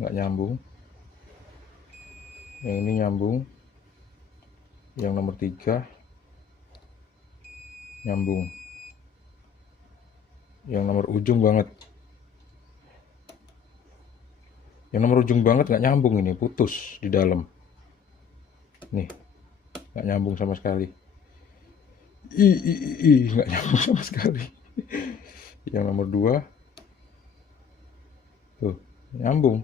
nggak nyambung. Yang ini nyambung. Yang nomor 3 nyambung. Yang nomor ujung banget. Yang nomor ujung banget nggak nyambung, ini putus di dalam. Nih, nggak nyambung sama sekali. Nggak nyambung sama sekali. Yang nomor 2 tuh nyambung.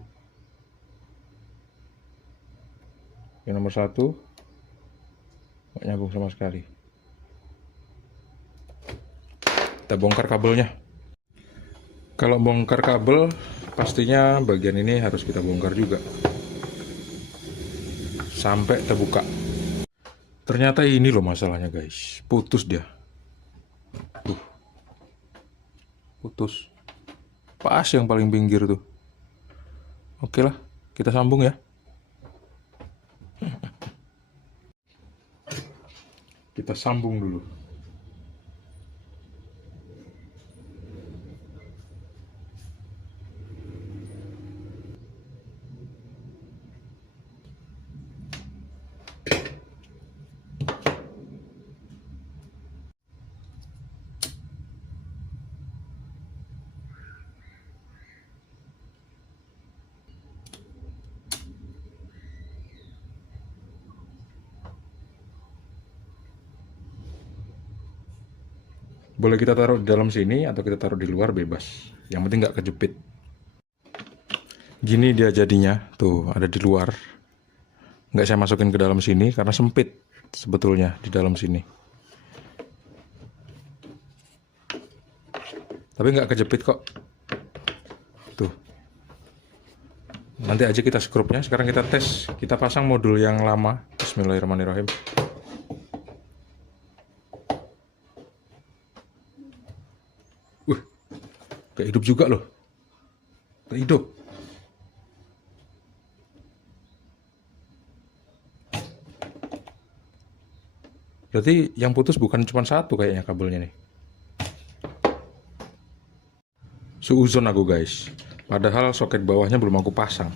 Yang nomor 1 nggak nyambung sama sekali. Kita bongkar kabelnya. Kalau bongkar kabel, pastinya bagian ini harus kita bongkar juga sampai terbuka. Ternyata ini loh masalahnya guys, putus dia. Tuh, putus. Pas yang paling pinggir tuh. Oke lah, kita sambung ya. Kita sambung dulu. Boleh kita taruh di dalam sini atau kita taruh di luar, bebas. Yang penting nggak kejepit. Gini dia jadinya, tuh ada di luar. Nggak saya masukin ke dalam sini karena sempit sebetulnya di dalam sini. Tapi nggak kejepit kok. Tuh. Nanti aja kita skrupnya. Sekarang kita tes. Kita pasang modul yang lama. Bismillahirrahmanirrahim. Gak hidup juga loh. Gak hidup. Berarti yang putus bukan cuma satu kayaknya kabelnya nih. Suuzon aku guys. Padahal soket bawahnya belum aku pasang.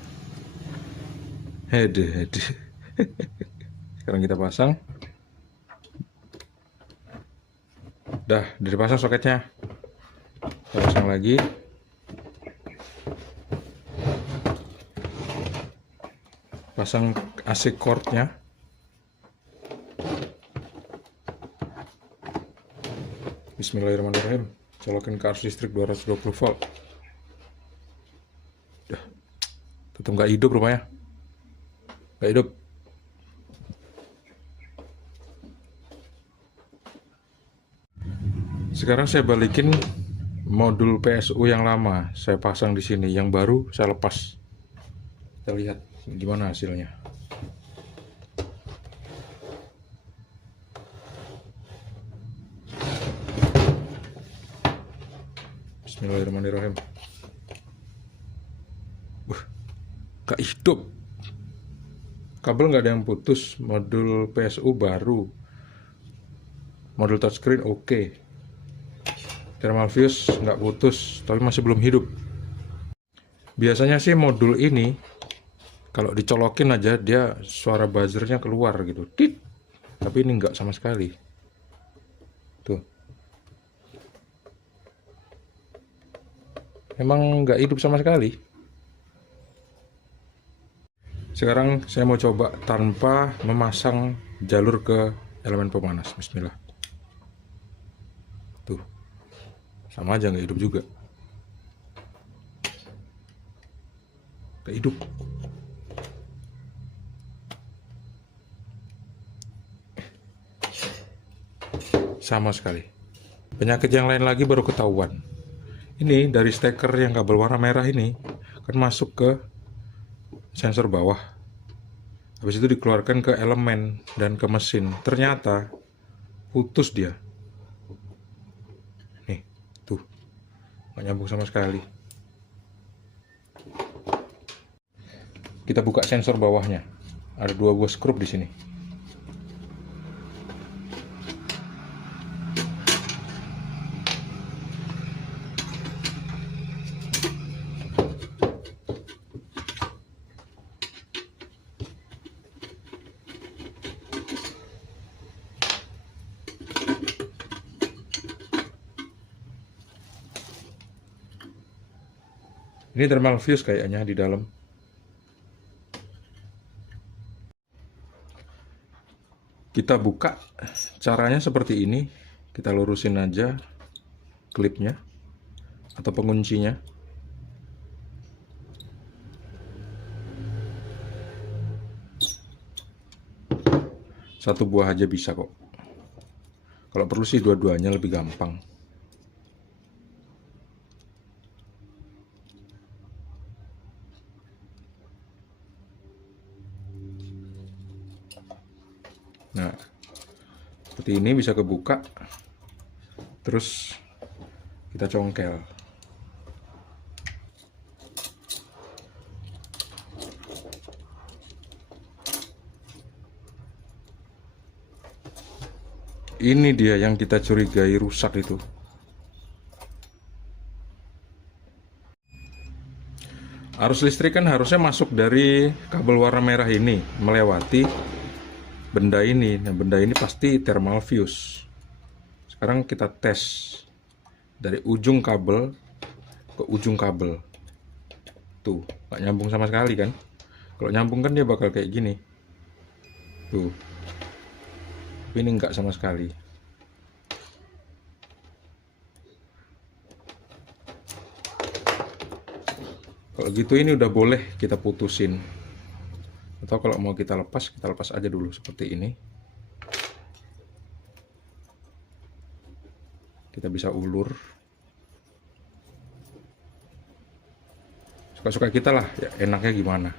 Hede. Sekarang kita pasang. Dah, udah dipasang soketnya. Kita pasang lagi. Pasang AC cordnya. Bismillahirrahmanirrahim. Colokin ke arus listrik 220 volt. Dah. Tetap nggak hidup rupanya. Nggak hidup. Sekarang saya balikin modul PSU yang lama, saya pasang di sini. Yang baru saya lepas. Kita lihat gimana hasilnya. Bismillahirrahmanirrahim. Gak hidup. Kabel nggak ada yang putus. Modul PSU baru. Modul touchscreen oke. Thermal fuse nggak putus, tapi masih belum hidup. Biasanya sih modul ini kalau dicolokin aja dia suara buzzernya keluar gitu, tit. Tapi ini nggak sama sekali. Tuh. Emang nggak hidup sama sekali. Sekarang saya mau coba tanpa memasang jalur ke elemen pemanas. Bismillah. Tuh. Sama aja nggak hidup juga. Nggak hidup. Sama sekali. Penyakit yang lain lagi baru ketahuan. Ini dari steker yang kabel warna merah ini kan masuk ke sensor bawah. Habis itu dikeluarkan ke elemen dan ke mesin. Ternyata putus dia. Nih, tuh. Nggak nyambung sama sekali. Kita buka sensor bawahnya. Ada 2 buah skrup di sini. Ini thermal fuse kayaknya di dalam. Kita buka, caranya seperti ini. Kita lurusin aja klipnya atau penguncinya. Satu buah aja bisa kok. Kalau perlu sih dua-duanya, lebih gampang. Nah, seperti ini bisa kebuka. Terus kita congkel. Ini dia yang kita curigai rusak itu. Arus listrik kan harusnya masuk dari kabel warna merah ini, melewati benda ini. Nah, benda ini pasti thermal fuse. Sekarang kita tes dari ujung kabel ke ujung kabel. Tuh, nggak nyambung sama sekali kan? Kalau nyambung kan dia bakal kayak gini. Tuh. Ini enggak sama sekali. Kalau gitu ini udah boleh kita putusin. Atau kalau mau kita lepas aja dulu seperti ini. Kita bisa ulur. Suka-suka kita lah, ya enaknya gimana.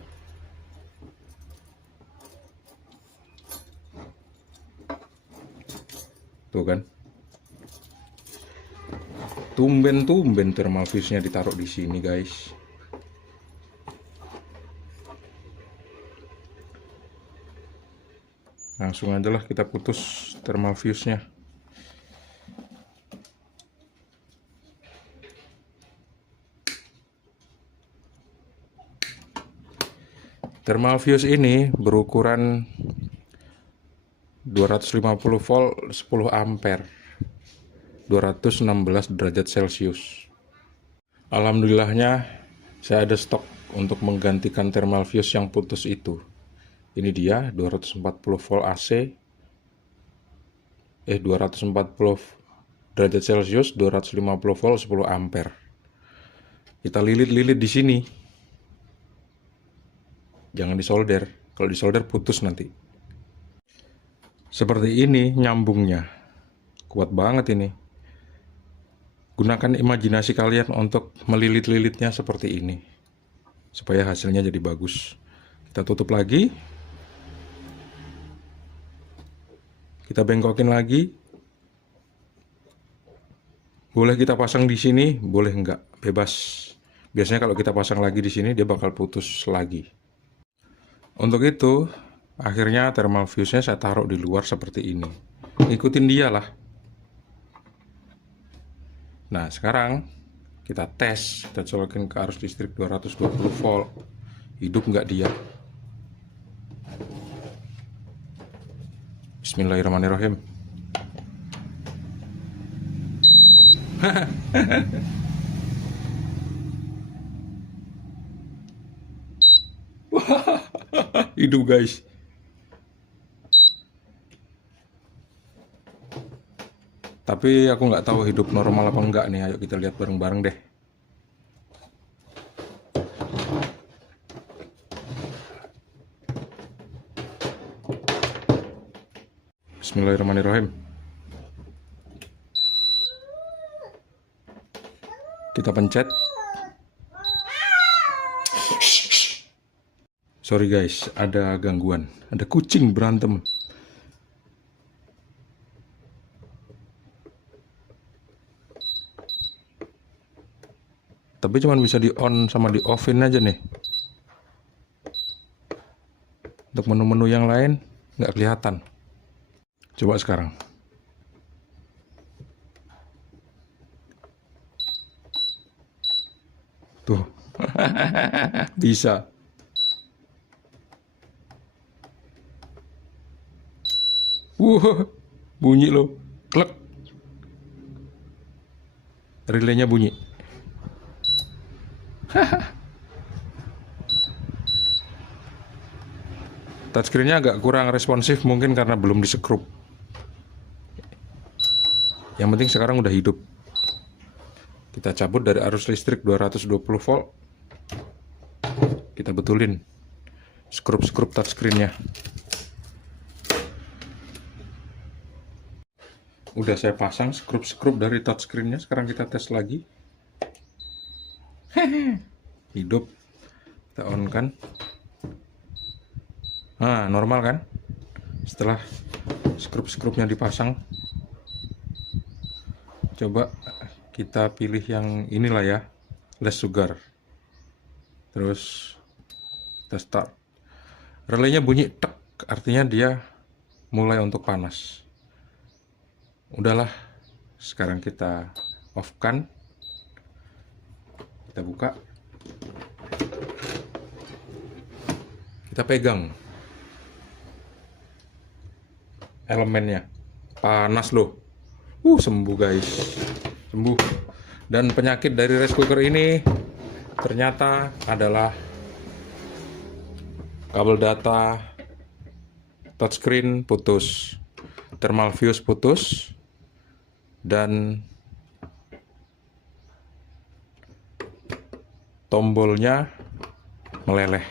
Tuh kan. Tumben-tumben thermal fuse-nya ditaruh di sini, guys. Langsung aja lah kita putus thermal fuse-nya. Thermal fuse ini berukuran 250 volt 10 ampere 216 derajat Celcius. Alhamdulillahnya saya ada stok untuk menggantikan thermal fuse yang putus itu. Ini dia 240 volt AC 240 derajat Celcius, 250 volt 10 ampere. Kita lilit-lilit di sini. Jangan disolder. Kalau disolder putus nanti. Seperti ini nyambungnya. Kuat banget ini. Gunakan imajinasi kalian untuk melilit-lilitnya seperti ini. Supaya hasilnya jadi bagus. Kita tutup lagi. Kita bengkokin lagi. Boleh kita pasang di sini, boleh enggak, bebas. Biasanya kalau kita pasang lagi di sini dia bakal putus lagi. Untuk itu, akhirnya thermal fuse-nya saya taruh di luar seperti ini. Ikutin dia lah. Nah, sekarang kita tes, kita colokin ke arus listrik 220 volt. Hidup nggak dia? Bismillahirrahmanirrahim. Hidup, guys. Tapi aku nggak tahu hidup normal apa enggak nih. Ayo kita lihat bareng-bareng deh. Bismillahirrahmanirrahim. Kita pencet. Sorry guys, ada gangguan. Ada kucing berantem. Tapi cuma bisa di on sama di offin aja nih. Untuk menu-menu yang lain nggak kelihatan. Coba sekarang. Tuh. Bisa. Bunyi loh. Klek. Relaynya bunyi. Touchscreen-nya agak kurang responsif, mungkin karena belum disekrup. Yang penting sekarang udah hidup. Kita cabut dari arus listrik 220 volt. Kita betulin skrup touchscreen-nya. Udah saya pasang skrup dari touchscreen-nya. Sekarang kita tes lagi. Hidup. Kita on kan. Nah, normal kan? Setelah skrup-skrupnya dipasang. Coba kita pilih yang inilah ya, less sugar. Terus kita start. Relaynya bunyi tek, artinya dia mulai untuk panas. Udahlah, sekarang kita off kan. Kita buka. Kita pegang elemennya. Panas loh. Sembuh guys. Sembuh. Dan penyakit dari rice cooker ini ternyata adalah kabel data touchscreen putus, thermal fuse putus, dan tombolnya meleleh.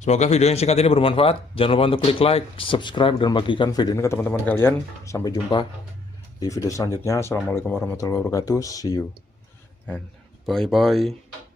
Semoga video yang singkat ini bermanfaat. Jangan lupa untuk klik like, subscribe, dan bagikan video ini ke teman-teman kalian. Sampai jumpa di video selanjutnya. Assalamualaikum warahmatullahi wabarakatuh. See you and bye-bye.